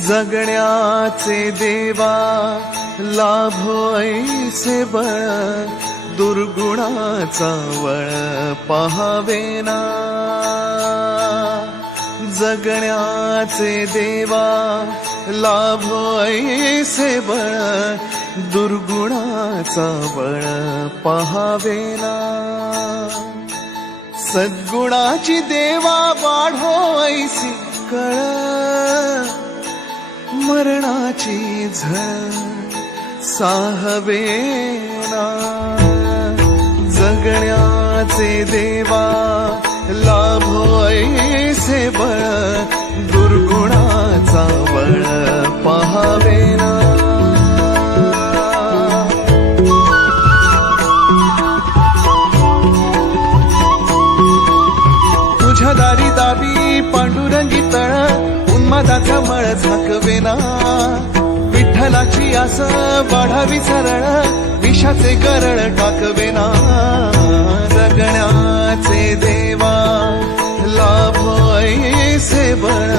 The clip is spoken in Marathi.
जगण्याचे देवा लाभो ऐसे बळ, दुर्गुणाचा वळ पहावेना. जगण्याचे देवा लाभो ऐसे बळ, दुर्गुणाचा बळ पहावेना. सद्गुणाची देवा वाढो ऐसी कळ, मरणाची झळ साहवेना. जगण्याचे देवा लाभो ऐसे बळ, दुर्गुणाचा बळ पहावेना. तुझ्या दारी दाबी पांडुरंगी तळ, उन्मादाचा मळ झाकवेना. विठ्ठलाची आस वाढावी सरळ, विषाचे गरळ टाकवेना. जगण्याचे देवा लाभो ऐसे बळ,